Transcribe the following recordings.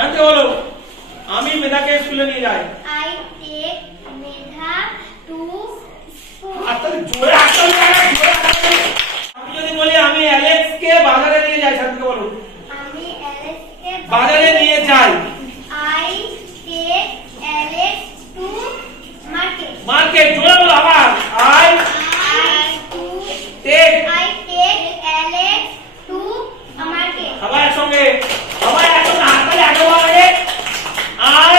শান্তি বলো। আমি মেধাকে স্কুলে নিয়ে যাই। I take Medha to school. জোরে আমি যদি বলি আমি অ্যালেক্সকে বাজারে নিয়ে যাই, শান্তি বলো। আমি অ্যালেক্সকে বাজারে নিয়ে যাই। I take Alex to market. Market, জোরে বলো আবার। I take Alex to a market. সবাই একসঙ্গে, সবাই একসঙ্গে হাততালি আগে বলো আগে। I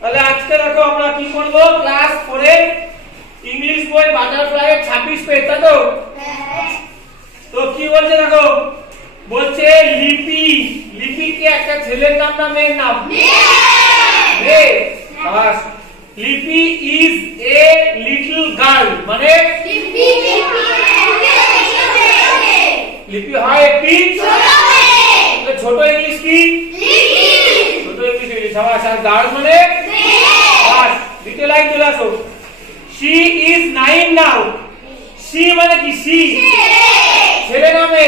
তাহলে আজকে দেখো আমরা কি করব, ক্লাস 4 এর ইংলিশ বই বাটারফ্লাই এর 26 পেজ, তাই তো? তো কি বলছে দেখো, বলছে লিপি। লিপি কি একটা ছেলের নাম না মেয়ের নাম? মেয়ে। বাস। লিপি ইজ এ লিটল গার্ল, মানে লিপি হয় একটি ছোট ইংলিশ কি? ছোট ইংলিশ। সবাস। আর গার্ল মানে বাস। দ্বিতীয় লাইন চলে আসো। She is 9 now. শি মানে কি? শি ছেলে নামে,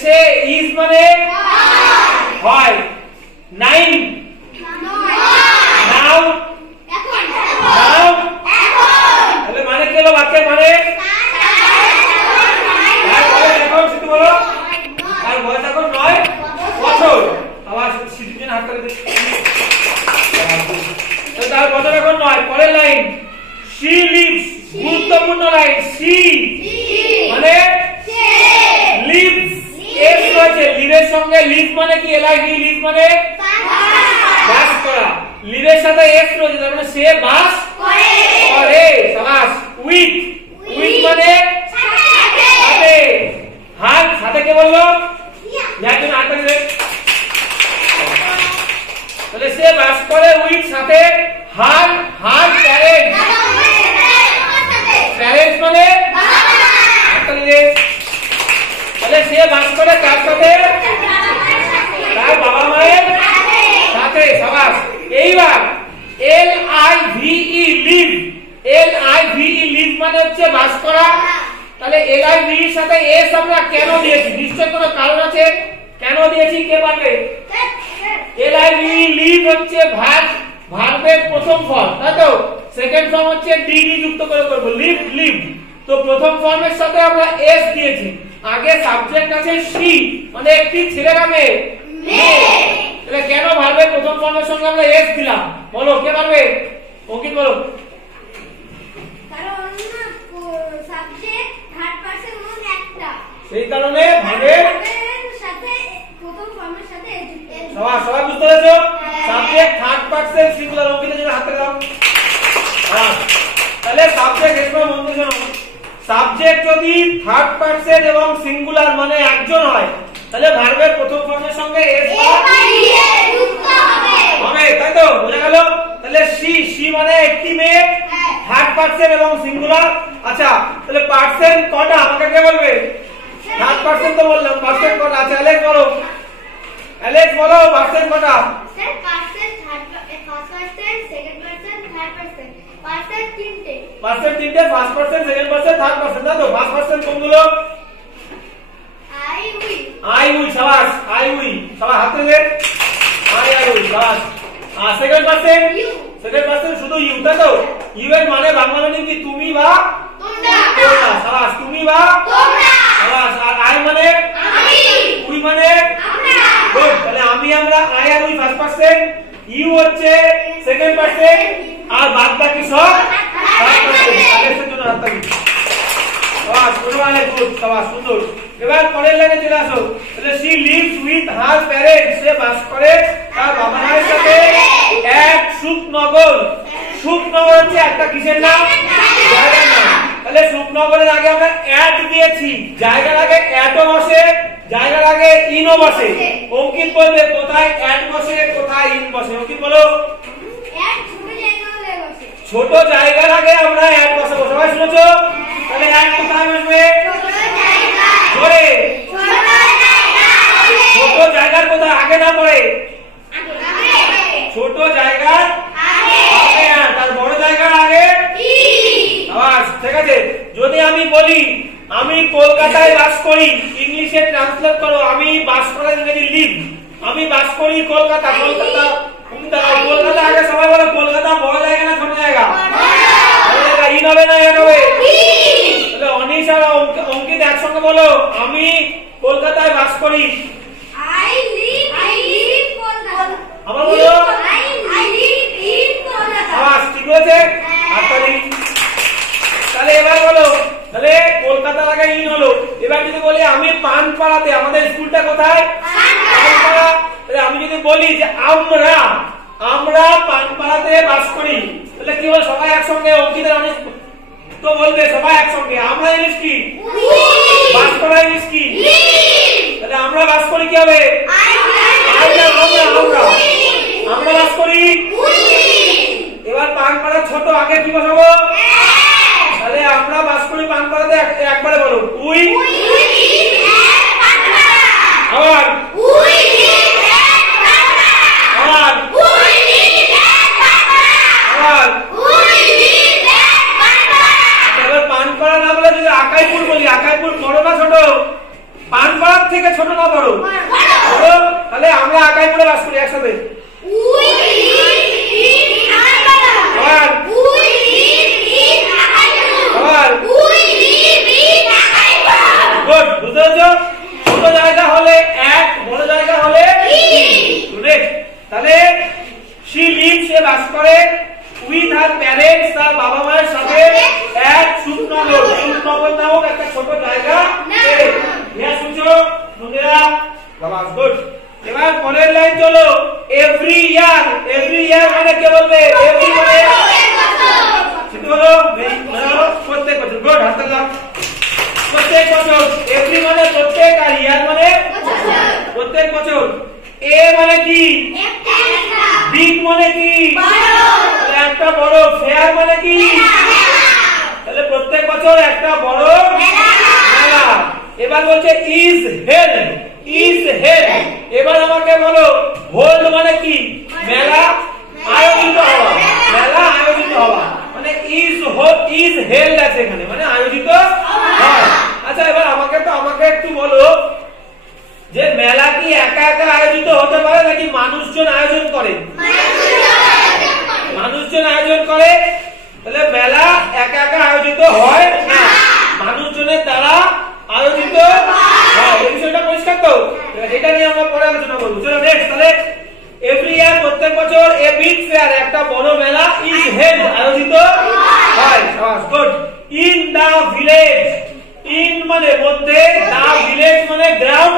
সে ইজ মানে হয়। 9 নাও, নাও তাহলে মানে কি হলো বাক্যের মানে? তার বয়স এখন, সেটা বলো, তার বয়স এখন 9 বছর। আবার সিটিজেন হাত করে দিচ্ছি, তার বছর এখন 9। পরের লাইন, she lives, গুরুত্বপূর্ণ লাইন। she মানে lives, s রয়েছে লিভের সঙ্গে। live মানে কি? live live মানে বাস করা। লিভের সাথে s রয়েছে, তার মানে সে বাস করে। সাবাস। with, with মানে সাথে। হার সাথে কে বললো? একজন হাত দিলে। তাহলে সে বাস করে উইথ সাথে। হার, হার প্যারেন্টস, প্যারেন্টস মানে তাহলে সে বাস করে কার সাথে? তার বাবা মায়ের সাথে। সবাস। এইবার LIVE লিভ, LIVE লিভ মানে হচ্ছে বাস করা। তাহলে LIVE এর সাথে s আমরা কেন দিয়েছি? নিশ্চয় কোনো কারণ আছে। কেন দিয়েছি কে বলবে? LIVE লিভ হচ্ছে ভার্বের প্রথম ফর্ম, তাই তো? সেকেন্ড ফর্ম হচ্ছে ডিডি যুক্ত করে করব, লিভ লিভ। তো প্রথম ফর্মের সাথে আমরা s দিয়েছি। আগে সাবজেক্ট আছে she, মানে একটি ছেলে নামে মেয়ে। তাহলে কেন ভার্বের প্রথম ফর্মের সঙ্গে আমরা s দিলাম? বলো কে পারবে? অঙ্কিত বলো। কারণ সাবজেক্ট থার্ড পারসন মন একটা, সেই কারণে ভার্বের সাথে প্রথম ফর্মের সাথে সবাই বুঝতে পেরেছো? Subject third person singular. অঙ্কিতের জন্য হাতে দাও। তাহলে সাবজেক্ট এসব মনে শোনো, সাবজেক্ট যদি থার্ড পারসন এবং সিঙ্গুলার মানে একজন হয়, তাহলে ভার্বের প্রথম ফর্মের সঙ্গে s যুক্ত হবে, তাই তো? বোঝা গেল? তাহলে she মানে একটি মেয়ে, থার্ড পারসন এবং সিঙ্গুলার। আচ্ছা, তাহলে পারসন কটা আমাকে কে বলবে? থার্ড পারসন তো বললাম, পারসন কটা? আচ্ছা অ্যালেক্স বলো, অ্যালেক্স বলো পারসন কটা? Sir person first person, second person, third person. Person তিনটে। পারসন তিনটে, first person, second person, third person, তাই তো? ফার্স্ট পারসন কোনগুলো? I will, সাবাস। I will, সবাই হাতে দে। I will, সাবাস। আর সেকেন্ড পারসন? সেকেন্ড পারসন শুধু ইউ, তাই তো? ইউ এর মানে বাংলা মানে কি? তুমি বা তোমরা। সাবাস। তুমি বা তোমরা। সাবাস। আর I মানে আমি, উই মানে আমরা। গুড। তাহলে আমি, আমরা, I আর উই ফার্স্ট পারসন, ইউ হচ্ছে সেকেন্ড পারসন, আর বাদ বাকি সব থার্ড পারসন। অ্যালেক্সের জন্য হাত তালি। সাবাস। গুড। সাবাস, সুন্দর। এবার পরের লাইনে চলে আসো। তাহলে she lives with her parents, সে বাস করে তার বাবা মায়ের সাথে এক সুখনগর। সুখনগর হচ্ছে একটা কিসের নাম? জায়গার নাম। তাহলে সুখনগরের আগে আমরা অ্যাড দিয়েছি, জায়গার আগে অ্যাডও বসে, জায়গার আগে ইনও বসে। অঙ্কিত বলবে কোথায় অ্যাড বসে, কোথায় ইন বসে। অঙ্কিত বলো। ছোট জায়গার আগে আমরা অ্যাড বসাবো। সবাই শুনেছো? তাহলে অ্যাড কোথায় বসবে? ধরে ছোট জায়গার কোথায় আগে না পড়ে? ছোট জায়গার আগে, তার বড় জায়গার আগে আমি বলি আমি কলকাতায় বাস করি, ইংলিশে ট্রান্সলেট করো, আমি বাস করার ইংরেজি লিভ, আমি বাস করি কলকাতা। কলকাতা কলকাতা আগে সবাই বলে কলকাতা বড় জায়গা না ছোট জায়গা? ইন হবে না এন হবে? তাহলে অনিশ আর অঙ্কিত একসঙ্গে বলো আমি কলকাতায় বাস করি। I live Kolkata. আবার বলো I live in Kolkata. আওয়াজ ঠিক হয়েছে? হাততালি। তাহলে এবার বলো, তাহলে কলকাতা লাগা ইন হলো। এবার যদি বলি আমি পানপাড়াতে, আমাদের স্কুলটা কোথায়? পানপাড়া। তাহলে আমি যদি বলি যে আমরা পানপাড়াতে বাস করি, তাহলে কি বল সবাই একসঙ্গে? অঙ্কিতের অনেক তো বলবে সবাই একসঙ্গে আমরা জিনিস কি? বাস করা জিনিস কি? তাহলে আমরা বাস করি কি হবে? আমরা বাস করি। এবার পানপাড়া ছোট, আগে কি বসাবো? তাহলে আমরা বাস করি পানপাড়াতে, একবারে বলো উই। আবার পানপাড়া না বলে যদি আকাইপুর বলি, আকাইপুর বড় না ছোট? পানপাড়ার থেকে ছোট না বড়? বড়। তাহলে আমরা আকাইপুরে বাস করি একসাথে। বুঝতে পারছো? ছোট জায়গা হলে এক, বড় জায়গা হলে তাহলে she lives, সে বাস করে with her parents, তার বাবা মায়ের সাথে এক সুন্দর নামক একটা ছোট জায়গা। শুনছো বন্ধুরা? বাবা গুড। এবার পরের লাইন চলো, এভরি ইয়ার মানে কে বলবে? এভরি মানে ঠিক হলো? প্রত্যেক বছর। গুড, হাত দাও। প্রত্যেক বছর। এভরি মানে প্রত্যেক, আর ইয়ার মানে প্রত্যেক বছর। এ মানে কি? বিগ মানে কি? একটা বড়। ফেয়ার মানে কি? তাহলে প্রত্যেক বছর একটা বড় মেলা। এবার বলছে ইজ হেল্ড। এবার আমাকে বলো হোল্ড মানে কি? মেলা আয়োজিত হওয়া। মেলা আয়োজিত হওয়া মানে ইজ হেল্ড আছে এখানে, মানে আয়োজিত হয়। আচ্ছা এবার আমাকে একটু বলো যে মেলা কি একা একা আয়োজিত হতে পারে নাকি মানুষজন আয়োজন করে? মানুষজন আয়োজন করে। তাহলে মেলা একা একা আয়োজিত হয় না, মানুষজনের দ্বারা আয়োজিত হয়। এই বিষয়টা পরিষ্কার তো? এটা নিয়ে আমরা পরে আলোচনা করবো। চলো নেক্সট। তাহলে এভরি ইয়ার প্রত্যেক বছর এ বিগ ফেয়ার একটা বড় মেলা ইজ হেল্ড আয়োজিত হয়। Good. In the village, in মানে মধ্যে, দা ভিলেজ মানে গ্রাম,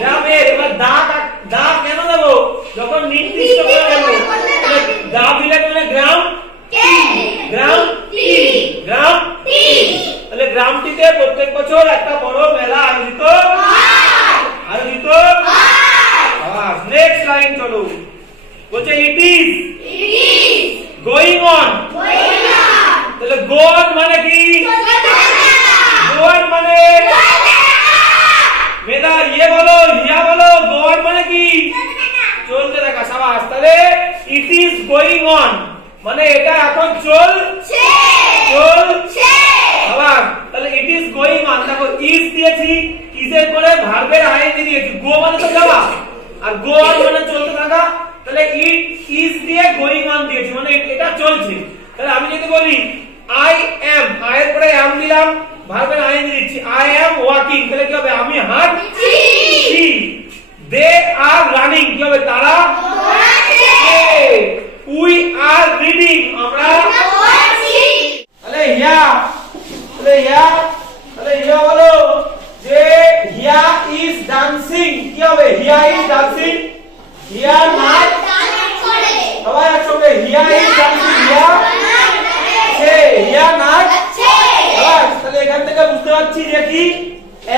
গ্রামের। এবার দা কেন দেবো? যখন নির্দিষ্ট করে দেবো। দা ভিলেজ মানে গ্রাম, তাহলে গ্রামটিতে প্রত্যেক বছর একটা বড় মেলা আয়োজিত। নেক্সট লাইন চলো, বলছে ইট ইজ গোয়িং অন। তাহলে গো অন মানে কি? গো অন মানে মেয়েরা ইয়ে বলো, হিয়া বলো। গো অন মানে কি? চলতে থাকা। সাবাস। তাহলে ইট ইজ গোয়িং অন মানে এটা এখন চলছে। আবার তাহলে ইট ইজ গোয়িং অন, দেখো ইজ দিয়েছি, ইজের পরে ভার্বের আইএনজি দিয়েছি। গো মানে তো যাওয়া, আর গো অন মানে চলতে থাকা। তাহলে ইট ইজ দিয়ে গোয়িং অন দিয়েছি, মানে এটা চলছে। তাহলে আমি যদি বলি আই এম, আই এর পরে এম দিলাম, ভার্বের আইএনজি দিচ্ছি, আই এম ওয়াকিং, তাহলে কি হবে? আমি হাঁটছি। দে আর রানিং, কি হবে? তারা দৌড়াচ্ছে। উই আর রিডিং, আমরা পড়ছি। তাহলে হিয়া বলো যে হিয়া ইজ ডান্সিং, কি হবে? হিয়া ইজ ডান্সিং। হিয়া নাচ করে। সবাই একসঙ্গে হিয়া ইজ ডান্সিং। হিয়া নাচছে। তাহলে এখান থেকে বুঝতে পারছি যে কি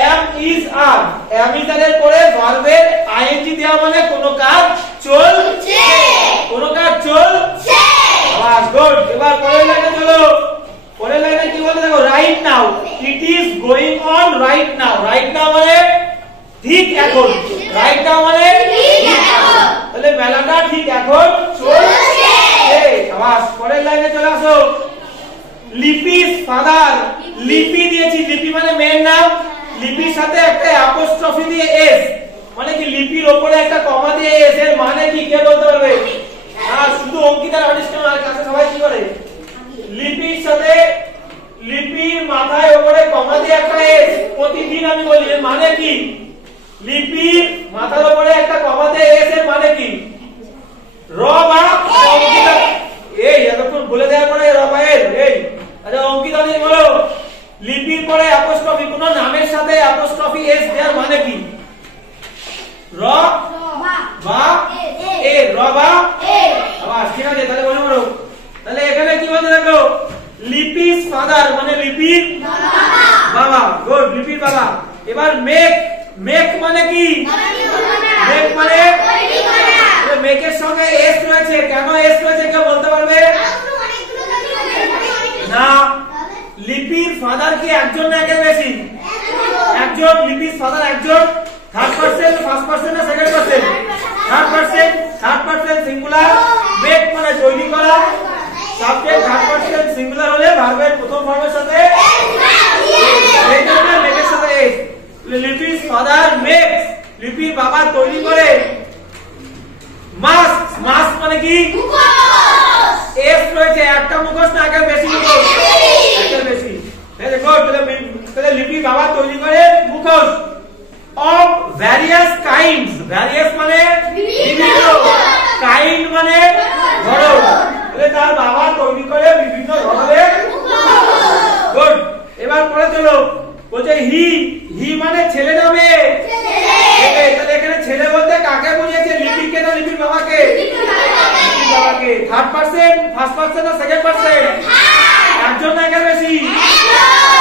am is are, am is are এর পরে ভার্বের আইএনজি দেওয়া মানে কোনো কাজ চলছে। বাস গুড। এবার পরের লাইনে চলো। পরের লাইনে কি বলে দেখো, right now. It is going on right now. Right now মানে ঠিক এখন। রাইট নাও মানে তাহলে মেলাটা ঠিক এখন চলছে। বাস পরের লাইনে চলে আসো। লিপিস ফাদার লিপি দিয়েছি, লিপি মানে মেয়ের নাম, লিপির সাথে একটা অ্যাপোস্ট্রফি দিয়ে এস, মানে কি লিপির উপরে একটা কমা দিয়ে এস, এর মানে কি কে বলতে পারবে? আর শুধু অঙ্কিতার আবিষ্কার আর কাছে সবাই কি করে? লিপির সাথে লিপির মাথায় উপরে কমা দিয়ে একটা এস, প্রতিদিন আমি বলি এর মানে কি? লিপির মাথার উপরে একটা কমা দিয়ে এস এর মানে কি? র বা অঙ্কিতা, এই এতক্ষণ বলে দেওয়ার পরে র বা এর এই, আচ্ছা অঙ্কিতা দিন বলো, লিপির পরে অ্যাপোস্ট্রফি, কোন নামের সাথে অ্যাপোস্ট্রফি এস দেওয়ার মানে কি? র বা এ, র বা এ। আবার ঠিক আছে, তাহলে মনে করো, তাহলে এখানে কি বলতে দেখো, লিপিস ফাদার মানে লিপির বাবা, গুড, লিপির বাবা। এবার মেক, মেক মানে কি? মেক মানে মেকের সঙ্গে এস রয়েছে, কেন এস রয়েছে কেউ বলতে পারবে? না, লিপির ফাদার কি একজন না একের বেশি? একজন, লিপির ফাদার একজন। থার্ড পারসন, ফার্স্ট পারসন না second person? Third person, third person singular. Make মানে তৈরি করা, সাবজেক্ট থার্ড পারসন সিঙ্গুলার হলে ভার্বের প্রথম ফর্মের সাথে এই জন্য মেকের সাথে এস। লিপির ফাদার মেক্স, লিপির বাবা তৈরি করে। মাস্ক, মাস্ক মানে কি? এস রয়েছে, একটা মুখোশ না একের বেশি মুখোশ? একের বেশি। দেখো তাহলে লিপির বাবা তৈরি করে মুখোশ। অফ ভ্যারিয়াস কাইন্ডস, ভ্যারিয়াস মানে বিভিন্ন, কাইন্ড মানে ধরন, তাহলে তার বাবা তৈরি করে বিভিন্ন ধরনের গুড। এবার পরে চলো, বলছে হি, হি মানে ছেলে না মেয়ে? তাহলে এখানে ছেলে বলতে কাকে বুঝিয়েছে? লিপিকে না লিপির বাবাকে? লিপির বাবাকে। থার্ড পারসন, ফার্স্ট পারসন না সেকেন্ড পারসন? একজন না একের বেশি?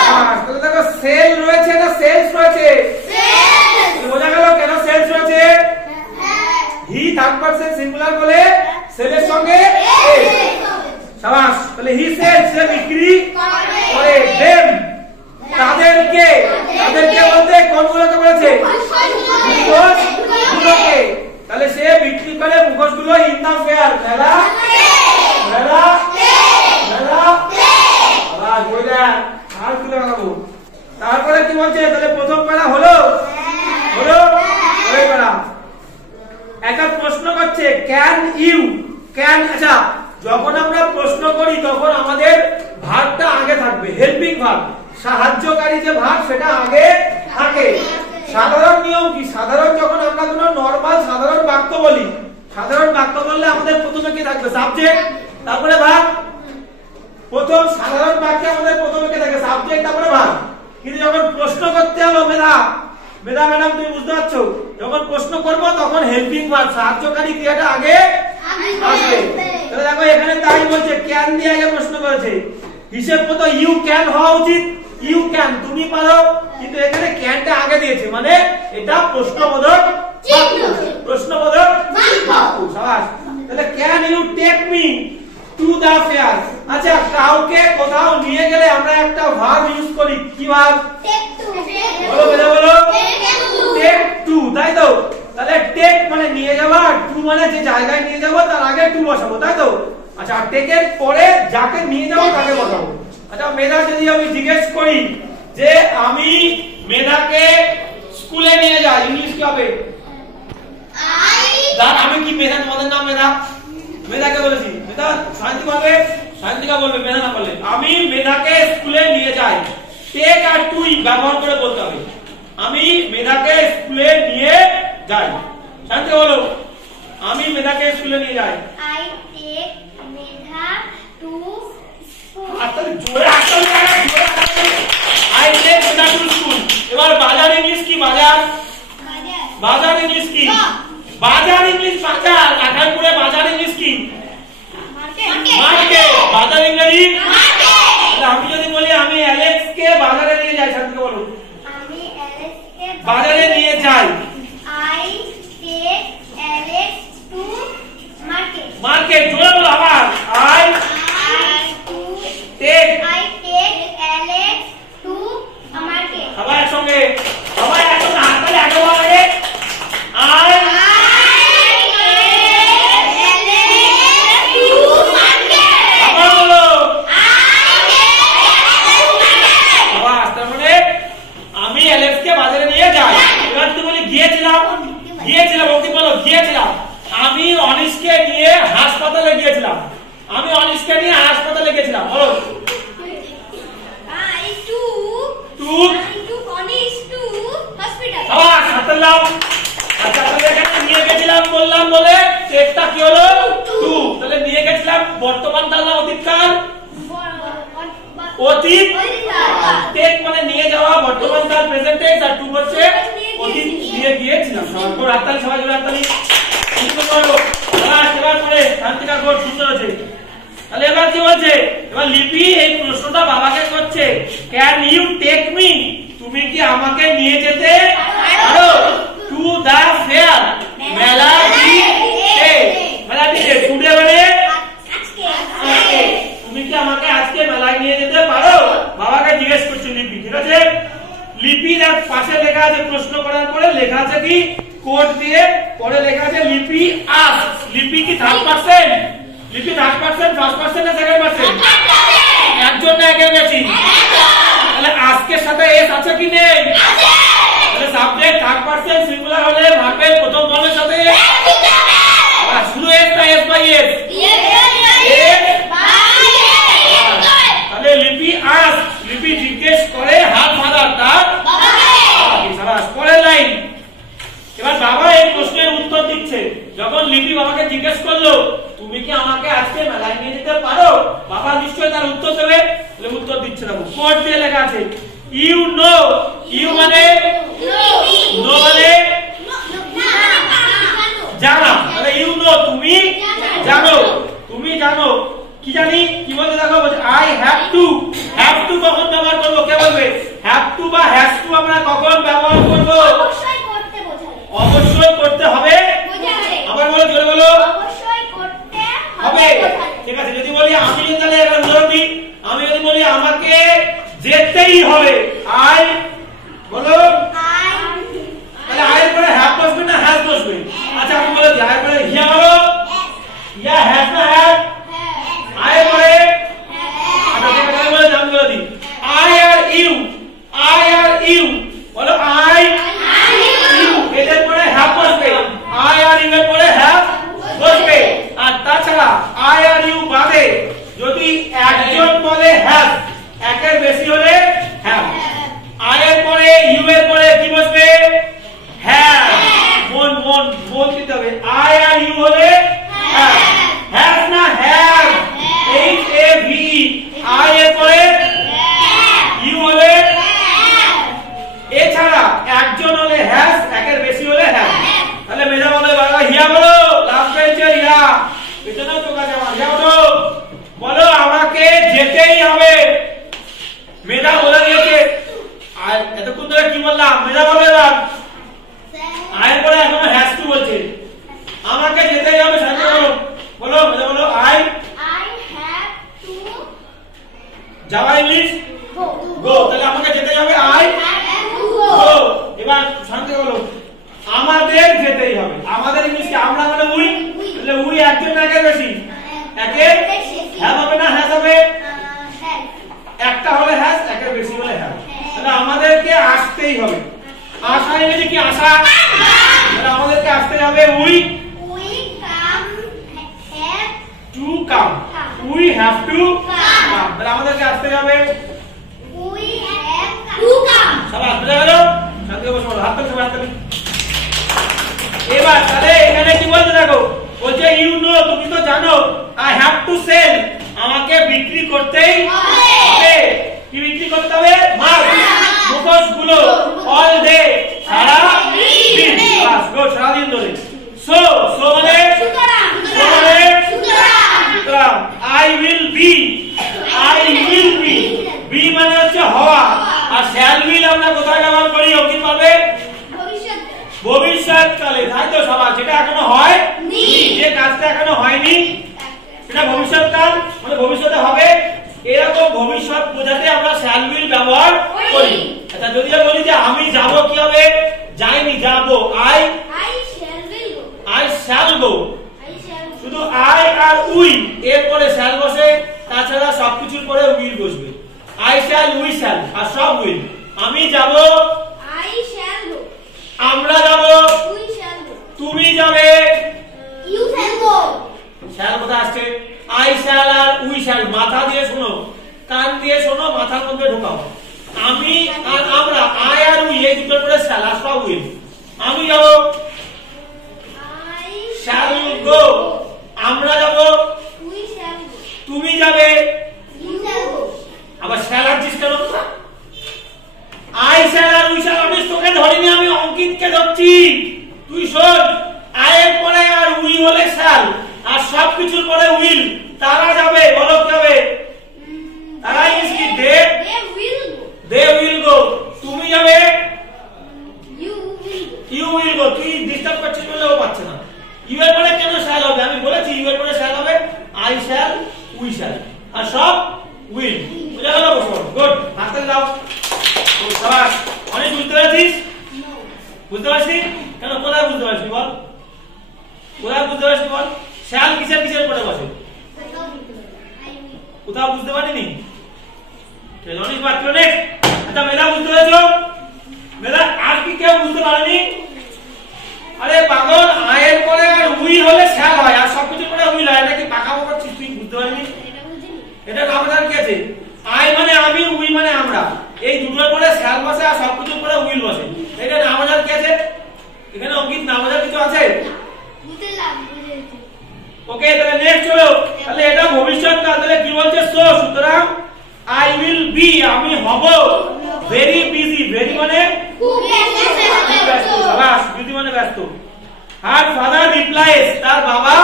তাহলে দেখো সেল রয়েছে না সেলস রয়েছে? বোঝা গেল কেন সেলস রয়েছে? হি থার্ড পারসন সিঙ্গুলার বলে সেলের সঙ্গে এস। শাবাশ, তাহলে হি সেলস, সে বিক্রি করে। দেম, তাদেরকে, তাদেরকে বলতে কোনগুলোকে বলেছে? মুখোশগুলোকে। তাহলে সে বিক্রি করে মুখোশগুলো ইন দা ফেয়ার, মেলা, মেলা, মেলা। আবার বইলা আর কি লাগাবো? তারপরে কি বলছে? তাহলে প্রথম পারা হলো, হলো ওই পারা। একটা প্রশ্ন করছে ক্যান ইউ, ক্যান। আচ্ছা, যখন আমরা প্রশ্ন করি তখন আমাদের ভার্বটা আগে থাকবে, হেল্পিং ভার্ব, সাহায্যকারী যে ভার্ব সেটা আগে থাকে। সাধারণ নিয়ম কি? সাধারণ যখন আমরা কোনো নরমাল সাধারণ বাক্য বলি, সাধারণ বাক্য বললে আমাদের প্রথমে কি থাকবে? সাবজেক্ট, তারপরে ভার্ব। প্রথম সাধারণ বাক্যে আমাদের প্রথমে কি থাকে? সাবজেক্ট, তারপরে ভার্ব। কিন্তু যখন প্রশ্ন করতে হবে, মেধা, মেধা ম্যাডাম তুমি বুঝতে পারছো, যখন প্রশ্ন করব তখন হেল্পিং ভার্ব, সাহায্যকারী ক্রিয়াটা আগে আসবে। তাহলে দেখো এখানে তাই বলছে, ক্যান দিয়ে আগে প্রশ্ন করেছে। হিসেব মতো ইউ ক্যান হওয়া উচিত, ইউ ক্যান তুমি পারো, কিন্তু এখানে ক্যানটা আগে দিয়েছে, মানে এটা প্রশ্নবোধক বাক্য, প্রশ্নবোধক বাক্য। শাবাশ। তাহলে can you take me to the fair. আচ্ছা, কাউকে কোথাও নিয়ে গেলে আমরা একটা ভার্ব ইউজ করি, কি ভার্ব? বলো বলো বলো, টেক টু, তাই তো? তাহলে টেক মানে নিয়ে যাওয়া, টু মানে যে জায়গায় নিয়ে যাবো তার আগে টু বসাবো, তাই তো? আচ্ছা, টেকের পরে যাকে নিয়ে যাবো তাকে বসাবো। আচ্ছা, মেধা যদি আমি জিজ্ঞেস করি যে আমি মেধাকে স্কুলে নিয়ে যাই, ইংলিশ কি হবে? আমি কি মেধা, তোমাদের নাম মেধা, মেধাকে বলেছি, মেধা শান্তি বলবে, শান্তিকা বলবে, মেধা না বললে। আমি মেধাকে স্কুলে নিয়ে যাই, টেক আর টু ব্যবহার করে বলতে হবে। আমি মেধাকে স্কুলে নিয়ে যাই, শান্তি বলো, আমি মেধাকে স্কুলে নিয়ে যাই। I take Medha to school. আচ্ছা, জোরে হাততালি লাগা, জোরে হাততালি। I take Medha to school। এবার বাজার ইংলিশ কি? বাজার, বাজার ইংলিশ কি? বাজার ইংলিশ বাজার। লাখাইপুরে বাজার ইংলিশ কি? মার্কেট। বাজার ইংরেজি মার্কেট। আমি যদি বলি আমি অ্যালেক্স কে বাজারে নিয়ে যাই, শান্তিকে বলো, আমি অ্যালেক্স কে বাজারে নিয়ে যাই। I take Alex to market. Market, জোরে বলো আবার। I take Alex to a market. সবাই একসঙ্গে, সবাই একসঙ্গে হাততালি আগে বলো আগে। I take Alex to market. আবার বলো। I take Alex to market. অতীত টেক মানে নিয়ে যাওয়া বর্তমান কাল প্রেজেন্ট টেন্স আর টু হচ্ছে অতীত নিয়ে গিয়েছিলাম সবার পর হাততালি সবাই জোরে হাততালি শুরু করো এবার পরে শান্তিকার বোর্ড সুন্দর আছে তাহলে এবার কি বলছে এবার লিপি এই প্রশ্নটা বাবাকে করছে ক্যান ইউ টেক মি তুমি কি আমাকে নিয়ে যেতে পারো টু দা ফেয়ার মেলাটিতে টুডে মানে আজকে তুমি কি আমাকে আজকে মেলায় নিয়ে যেতে পারো বাবাকে জিজ্ঞেস করছে লিপি ঠিক আছে লিপি এর পাশে লেখা আছে প্রশ্ন করার পরে লেখা আছে কি কোড দিয়ে পরে লেখা আছে লিপি আস্ক লিপি কি থার্ড পারসন লিপি থার্ড পারসন ফার্স্ট পারসন না সেকেন্ড পারসন একজন না একের বেশি তাহলে আজকের সাথে এস আছে কি নেই আছে তাহলে সাবজেক্ট থার্ড পারসন সিঙ্গুলার হলে ভার্বের প্রথম ফর্মের সাথে আর শুধু এস না এস বাই এস তাহলে লিপি আস্ক লিপি জিজ্ঞেস করে হাত ফাদার তার বাবাকে সাবাস পরের লাইন এবার বাবা এই প্রশ্নের উত্তর দিচ্ছে যখন লিপি বাবাকে জিজ্ঞেস করলো তুমি কি আমাকে আজকে মেলায় নিয়ে যেতে পারো বাবা নিশ্চয়ই তার উত্তর দেবে বলে উত্তর দিচ্ছে না কোড দিয়ে লেখা আছে ইউ নো ইউ মানে নো মানে জানা তাহলে ইউ নো তুমি জানো তুমি জানো কি জানি কি বলতে দেখো আই হ্যাভ টু কখন ব্যবহার করব কে বলবে হ্যাভ টু বা হ্যাজ টু আমরা কখন ব্যবহার করব অবশ্যই করতে হবে আবার বলো জোরে বলো অবশ্যই করতে হবে ঠিক আছে যদি বলি আমি তাহলে এবার উদাহরণ দিই আমি যদি বলি আমাকে যেতেই হবে আই বলো তাহলে আই এর পরে হ্যাভ বসবে না হ্যাজ বসবে আচ্ছা আমি বলে দিই আই এর পরে হিয়া বলো ইয়া হ্যাজ না হ্যাভ আই এর পরে আচ্ছা ঠিক আছে বলে নাম বলে দিই আই আর ইউ বলো আই ইউ এর পরে হ্যাভ বসবে আই আর ইউ এর পরে হ্যাভ বসবে আর তাছাড়া আই আর ইউ বাদে যদি একজন বলে হ্যাভ একের বেশি হলে হ্যাভ আই এর পরে ইউ এর পরে কি বসবে হ্যাভ মন দিতে হবে আই আর ইউ হলে হ্যাভ হ্যাভ না have H A V I এর পরে ইউ হলে এছাড়া একজন হলে হ্যাভ একের বেশি হলে হ্যাভ তাহলে মেজা বলে বাবা হিয়া বলো লাস্ট বেঞ্চের হিয়া পেছনে তো কাছে আমার হিয়া বলো আমাকে যেতেই হবে মেজা বলে দিয়েছে আর এতক্ষণ ধরে কি বললাম মেজা বলে এবার আয়ের পরে এখন হ্যাজ টু বলছে আমাকে যেতেই হবে সাথে বলো মেজা বলো আই হ্যাভ টু যাওয়া ইংলিশ গো তাহলে আমাকে যেতেই হবে আই হ্যাভ টু গো এবার শান্তি বলো আমাদের যেতেই হবে আমাদের ইংলিশ কি আমরা মানে উই তাহলে উই একজন না একের বেশি একের হ্যাভ হবে না হ্যাজ হবে একটা হলে হ্যাজ একের বেশি হলে হ্যাভ তাহলে আমাদেরকে আসতেই হবে আসা ইংরেজি কি আসা তাহলে আমাদেরকে আসতেই হবে we come have to come we have to come তাহলে আমাদেরকে আসতেই হবে উই হ্যাভ টু কাম সবাই বুঝে গেল শান্তি বসে বলো হাত তুলে সবাই হাত তুলে এবার তাহলে এখানে কি বলতে দেখো বলছে ইউ নো তুমি তো জানো আই হ্যাভ টু সেল আমাকে বিক্রি করতেই হবে কি বিক্রি করতে হবে মাল মুখোশগুলো অল ডে সারা দিন বাস গো সারা দিন ধরে সো মানে সুতরাং আই উইল বি বি মানে হচ্ছে হওয়া আর শ্যাল উইল আমরা কোথায় ব্যবহার করি অঙ্কিত পাবে ভবিষ্যৎকালে তাই তো সবাই যেটা এখনো হয় যে কাজটা এখনো হয়নি সেটা ভবিষ্যৎকাল মানে ভবিষ্যতে হবে এরকম ভবিষ্যৎ বোঝাতে আমরা শ্যাল উইল ব্যবহার করি আচ্ছা যদি বলি যে আমি যাব কি হবে যাইনি যাব আই শ্যাল গো শুধু আই আর উই এর পরে শ্যাল বসে তাছাড়া সবকিছুর পরে উইল বসবে আই শ্যাল উই শ্যাল আর সব উইল আমি যাব আমরা যাব তুমি যাবে শ্যাল কোথায় আসছে আই শ্যাল আর উই শ্যাল মাথা দিয়ে শোনো কান দিয়ে শোনো মাথার মধ্যে ঢোকাও আমি আর আমরা আই আর উই এই দুটোর পরে শ্যাল আর সব উইল আমি যাব শ্যাল গো আমরা যাব তুমি যাবে আবার মিন্স কি they will go. They will go, তুমি যাবে, You will go. You will go. তুই ডিস্টার্ব করছিস বলে ও পাচ্ছে না। ইউ এর পরে কেন শ্যাল হবে? আমি বলেছি ইউ এর পরে শ্যাল হবে আই শ্যাল, উই শ্যাল, আর সব উইল। বুঝা গেল? গুড, হাতে দাও। গুড, শাবাশ। অনেক বুঝতে পারছিস? No. বুঝতে পারছিস? কেন, কোথায় বুঝতে পারছিস বল? কোথায় বুঝতে পারছিস বল? শ্যাল কিসের কিসের পরে বসে? I will. কোথাও বুঝতে পারিনি? চলো অনেক বাদ চলে। আচ্ছা মেধা বুঝতে পেরেছো? মেধা আর কি কেউ বুঝতে পারেনি? আরে পাগল, আয়ের পরে আর উইল হলে শ্যাল হয়, আর সবকিছু পরে উইল হয়। এটা কি পাকাবো করছিস তুই? বুঝতে পারিনি? এটা বুঝিনি। এটা নামজার কি আছে? আই মানে আমি, উই মানে আমরা। এই দুটোর পরে শ্যাল বসে আর সবকিছুর পরে উইল বসে। এটা নামজার কি আছে? এখানে অঙ্কিত নামজার কিছু আছে? বুঝলাম, বুঝেছি। ওকে, তাহলে নেক্সট চলো। তাহলে এটা ভবিষ্যৎকাল, তাহলে কি বলছে? সো, সুতরাং আই উইল বি, আমি হব ভেরি বিজি। ভেরি মানে খুব ব্যস্ত। শাবাশ, বিজি মানে ব্যস্ত। আর ফাদার রিপ্লাইস, তার বাবা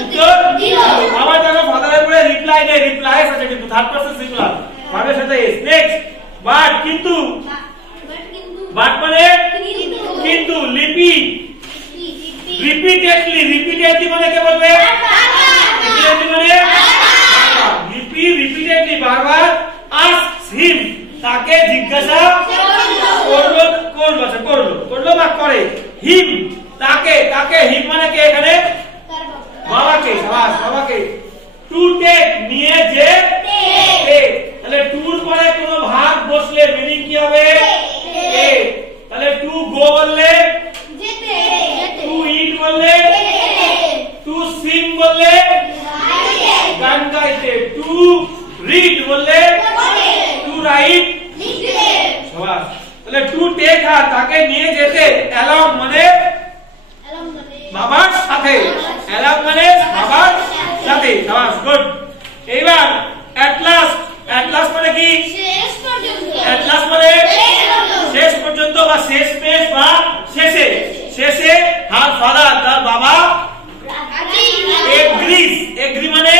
উত্তর দিল। বাবা দেখো ফাদারের পরে রিপ্লাই নেই, রিপ্লাইস আছে কিন্তু থার্ড পারসন সিঙ্গুলার, ভাবের সাথে এস। নেক্সট, বাট, কিন্তু। বাট মানে কিন্তু। লিপি, রিপিটেডলি। রিপিটেডলি মানে কে বলবে? রিপিটেডলি মানে লিপি রিপিটেডলি বারবার আস্কস হিম, তাকে জিজ্ঞাসা করলো, করলো বা করে। হিম, তাকে, তাকে। হিম মানে কে এখানে? বাবাকে। শাবাশ, বাবাকে। টু টেক, নিয়ে যে, টেক। তাহলে টুর পরে কোনো ভাগ বসলে মিনিং কি হবে? টেক। তাহলে টু গো বললে, টু ইট বললে, টু সিং বললে, গান গাইতে। টু রিড বললে, টু রাইট, শাবাশ। তাহলে টু টেক হার, তাকে নিয়ে যেতে। অ্যালং মানে বাবার সাথে। অ্যালং মানে বাবার সাথে। শাবাশ, গুড। এইবার অ্যাট লাস্ট। অ্যাট লাস্ট মানে কি? অ্যাট লাস্ট মানে শেষ পর্যন্ত বা শেষ পেশ বা শেষে। শেষে হার ফাদার, তার বাবা এগ্রিজ। এগ্রি মানে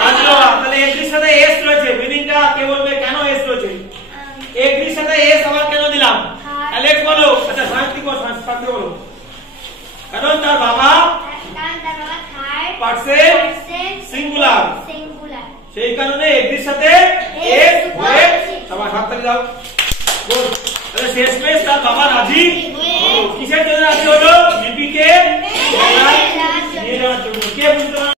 রাজি হওয়া। তাহলে এগ্রির সাথে এস রয়েছে, মিনিংটা কে বলবে কেন এস রয়েছে? এগ্রির সাথে এস আবার কেন দিলাম? অ্যালেক্স বলো। আচ্ছা শান্তি বলো। কারণ তার বাবা পার্সন সিঙ্গুলার, সেই কারণে এগ্রির সাথে এস হয়ে সবার হাত তালি দাও। গুড। তাহলে শেষমেশ তার বাবা রাজি হলো। কিসের জন্য রাজি হলো? লিপিকে